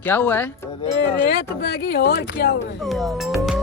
क्या हुआ है ये रेत बैगी और क्या हुआ आई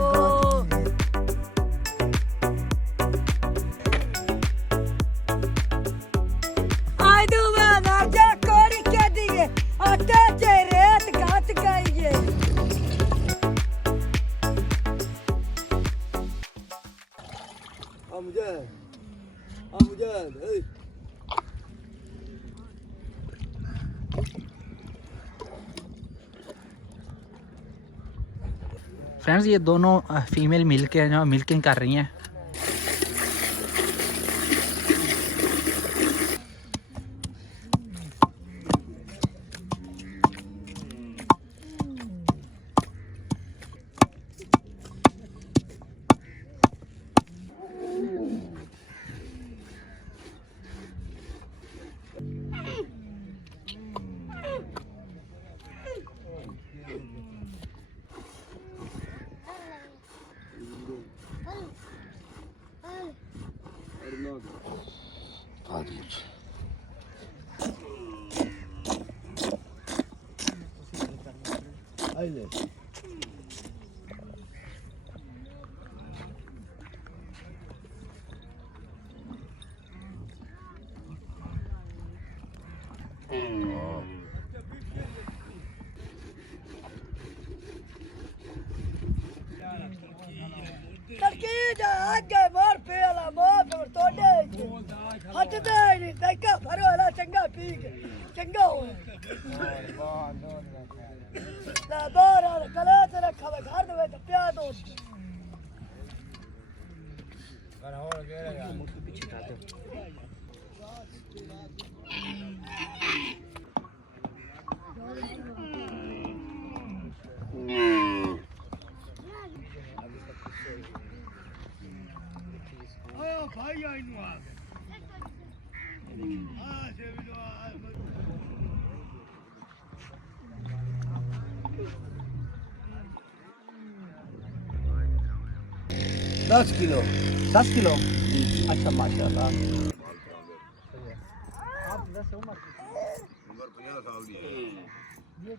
फ्रेंड्स ये दोनों फीमेल मिल के जो मिल्किंग कर रही हैं। Hadi bakayım. Haydi. दस किलो। दस किलो? अच्छा माशाल्लाह। बोल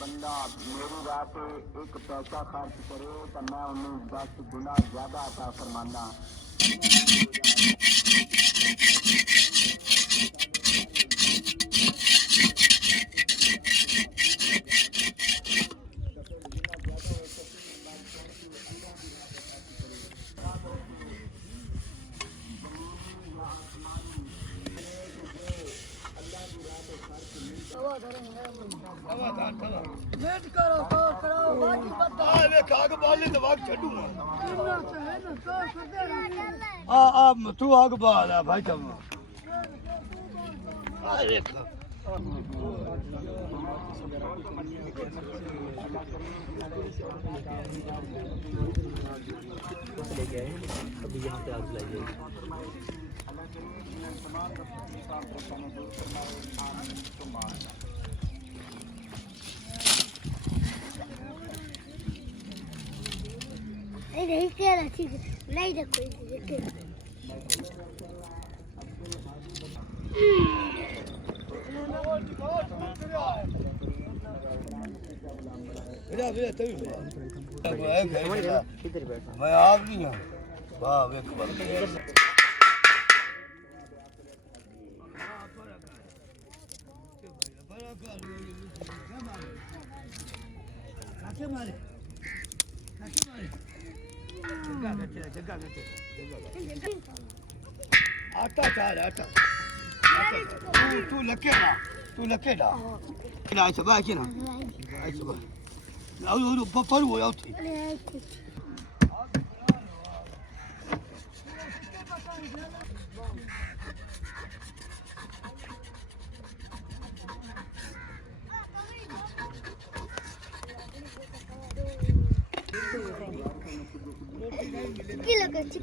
बंदा मेरी राह पे एक पैसा खर्च करे तो मैं उन्हें दस गुना ज़्यादा अता फरमाना वेट करो तो करो बाकी बता आ वे खाग बाले तो वाग छडूँगा कितना चले ना तो सुधर आ आ तू आग बाल आ भाई तुम आ देख नहीं नहीं तेरा ठीक है नहीं देखो इसे देख मेरा मेरा तभी मैं आप नहीं हूँ वाह वे 都来干了，干了吃饭去了，干吃饭。老有都不不如我要吃。Gila kecil.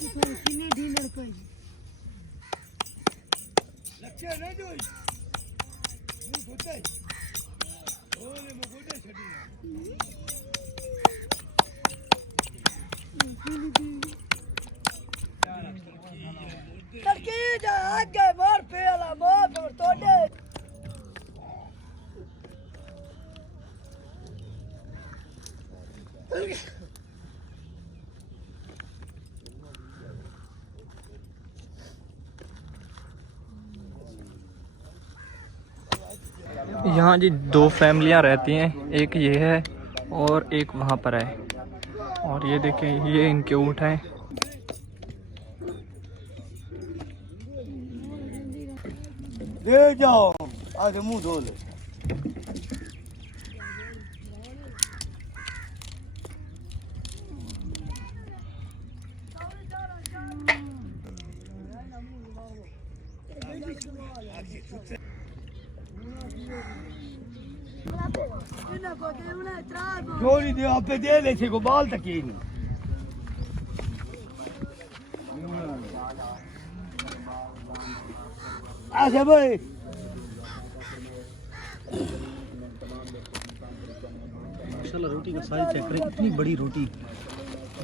चिक कितनी ढील कोई लके ना जो वो गोते ओले वो गोते छड़ी तड़की जा आगे मार पेला मार पर तोड़े यहाँ जी, दो फैमिलियाँ रहती हैं। एक ये है और एक वहाँ पर है। और ये देखें ये इनके ऊँट हैं। दे जाओ, आज मुँह धो ले। इन्हें को हो जोड़ी दे आप पे दे ले को बाल तक ही नहीं। आशा भाई। माशाल्लाह रोटी का साइज़ चेक करें इतनी बड़ी रोटी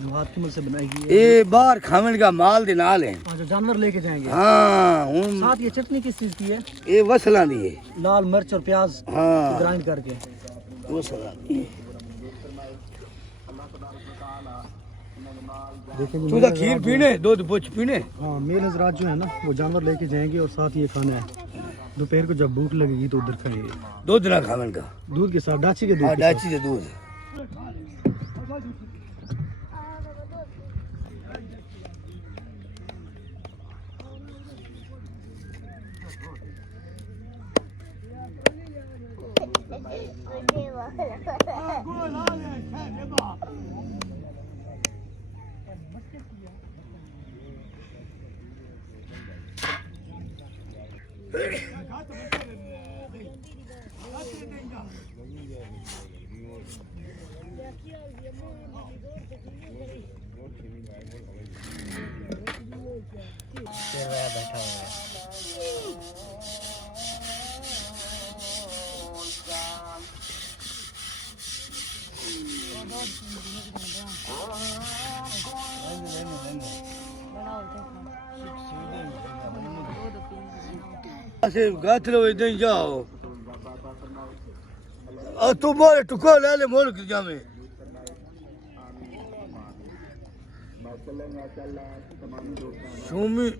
जो हाथ की मदद से बनाई गई है। ये बाहर खावन का माल दे नाल है। जो जानवर लेके जाएँगे। हाँ हूँ। साथ ये चटनी किस चीज़ की है? ये वसला दी है। लाल मिर्च और प्याज हाँ। ग्राइंड करके। है तू खीर पीने दूध पुछ पीने। हाँ मेल हजरात जो है ना वो जानवर लेके जाएँगे और साथ ये खाना है। दोपहर को जब भूख लगेगी तो उधर खाएँगे। दूध ना खावन का। दूध के साथ डाची के दूध डाची के साथ। Ugh! ਅਸੀਂ ਗਾਥ ਲੋ ਇਦਾਂ ਹੀ ਜਾਓ ਆ ਤੂੰ ਮੋਰ ਟੁਕੋ ਲੈ ਲੈ ਮੁਲਕ ਕਿ ਜਾਵੇਂ ਸ਼ੂਮੀ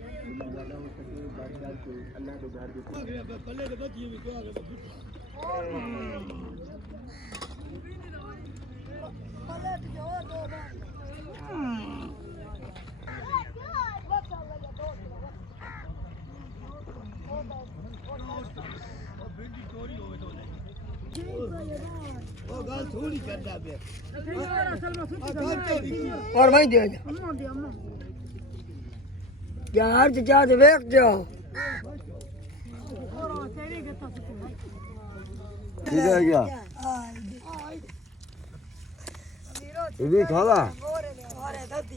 ਪਲਟ ਜੋ और वहीं दे यार जा दे वेख जाओ किधर गया ये भी खाला और है दादी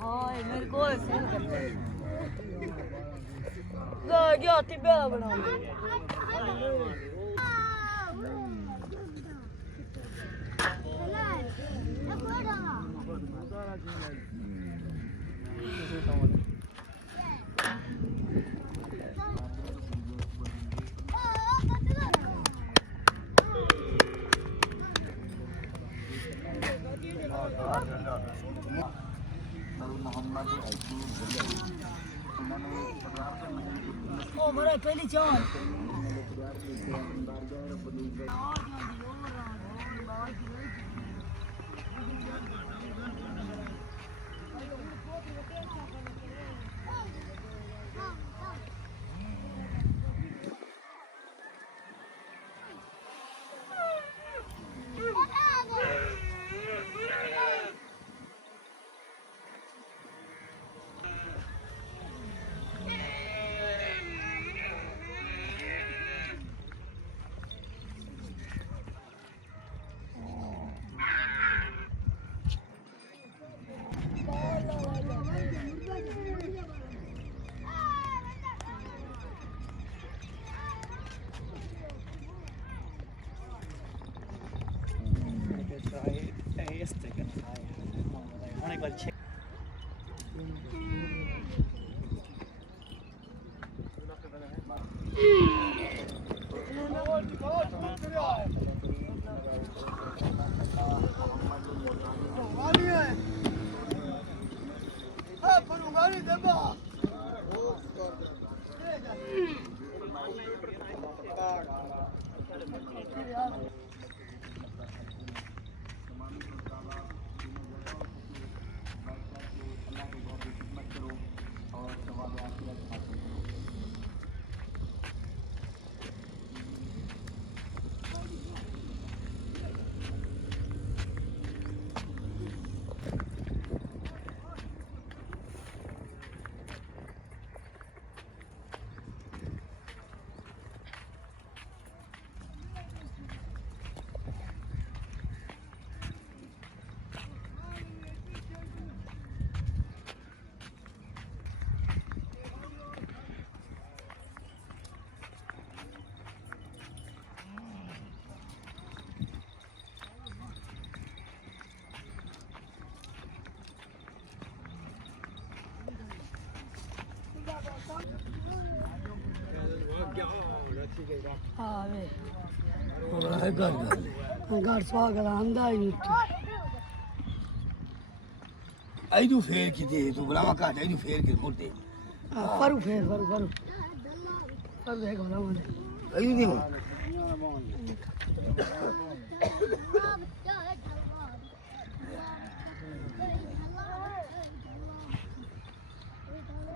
हाय मेरे को गया तिब्बा बना चला 快点走 पर छः ආවේ ඔබලා ගල් ගල් ගල් සවාගල අන්දායි නුත් ಐದು ಫೇರ್ ಕಿದೆ ಇದು ಗುಲಾಮ ಕಾಟ ಐದು ಫೇರ್ ಕಿದೆ ಮೂರ್ತಿ ಪರು ಫೇರ್ ಪರು ಪರು ಪರು ಹೇಗೆ ಗುಲಾಮ ಐದು ನೀವು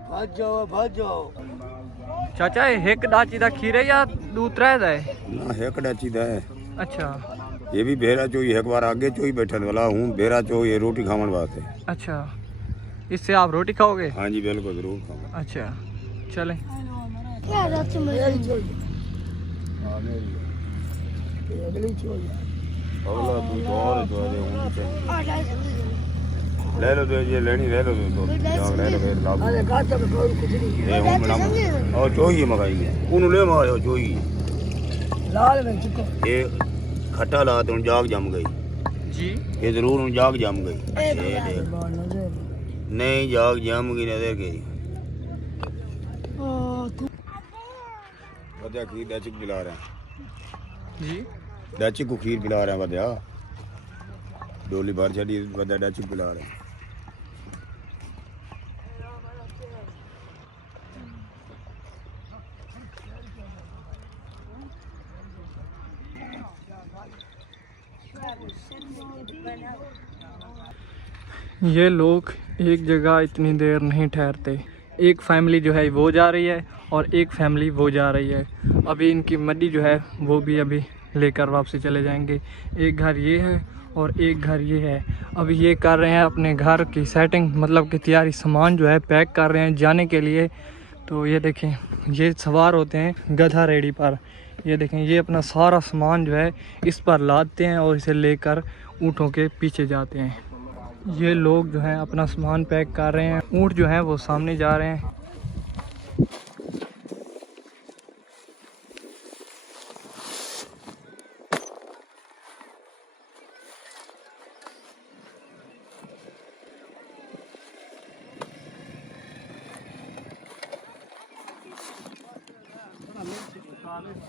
भाग जाओ भाग जाओ ਚਾਚਾ ਇਹ ਇੱਕ ਦਾਚੀ ਦਾ ਖੀਰ ਹੈ ਜਾਂ ਦੂਤਰਾ ਦਾ ਹੈ ਨਾ ਇੱਕ ਡਾਚੀ ਦਾ ਹੈ अच्छा ये भी बेहरा चोई एक बार आगे चोई बैठने वाला हूँ बेहरा चोई है रोटी खावन वास्ते अच्छा इससे आप रोटी खाओगे हाँ जी बिल्कुल जरूर खाऊं अच्छा चलें क्या रच में ਅਗਲੀ ਚੋਈ अगला तू तो और जो है वो ਲੈ ਲਓ ਤੇ ਜੇ ਲੈਣੀ ਲੈ ਲਓ તો જાવ ਲੈ ਲਓ ਫਿਰ લાવો અરે કાચા કોઈ કુછડી એ હું નામ ઓ જોઈએ મગાઈ ગયા ਉਹਨੂੰ ਲੈ ਮਾਇਓ જોઈએ ਲਾਲ ਵਿੱਚ ਚੁੱਕੋ। ਇਹ ਖੱਟਾ ਲਾ ਤੂੰ ਜਾਗ ਜੰਮ ਗਈ। ਜੀ। ਇਹ ਜ਼ਰੂਰ ਹੁਣ ਜਾਗ ਜੰਮ ਗਈ। ਨਹੀਂ ਜਾਗ ਜੰਮ ਗਈ ਨਾ ਦੇਖ ਗਈ ਵਧਿਆ ਖੀਰ ਦਾ ਚਿਕ ਪਿਲਾ ਜੀ। ਡਾਚੀ ਕੋ ਖੀਰ ਪਿਲਾ ਵਧਿਆ। ਡੋਲੀ ਬਾਹਰ ਛੱਡੀ ਵਧਿਆ ਡਾਚੀ ਪਿਲਾ ਰਹਾ। ये लोग एक जगह इतनी देर नहीं ठहरते। एक फैमिली जो है वो जा रही है और एक फैमिली वो जा रही है। अभी इनकी मड्डी जो है वो भी अभी लेकर वापसी चले जाएँगे। एक घर ये है और एक घर ये है। अभी ये कर रहे हैं अपने घर की सेटिंग मतलब कि तैयारी, सामान जो है पैक कर रहे हैं जाने के लिए। तो ये देखें, ये सवार होते हैं गधा रेडी पर। ये देखें, ये अपना सारा सामान जो है इस पर लादते हैं और इसे लेकर ऊँटों के पीछे जाते हैं। ये लोग जो हैं अपना सामान पैक कर रहे हैं। ऊँट जो हैं वो सामने जा रहे हैं। क्यों बजा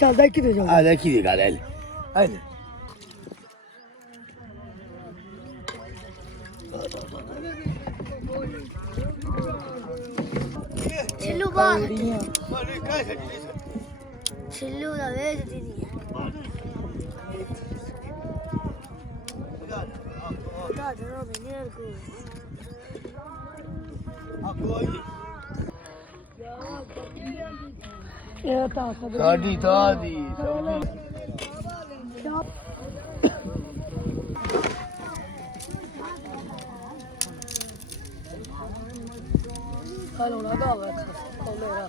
चल जाय किती जाऊ आला किती घालायला आले ਇਹ ਤਾਂ ਸਭ ਸਾਡੀ ਤਾਂ ਦੀ ਹਲੋ ਨਾ ਦਾ ਵਾ ਕੋਲੇ ਰਾ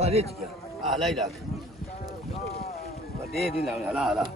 ဘာလဲကြည့်အားလိုက်တာမတည့်တင်လာလားလား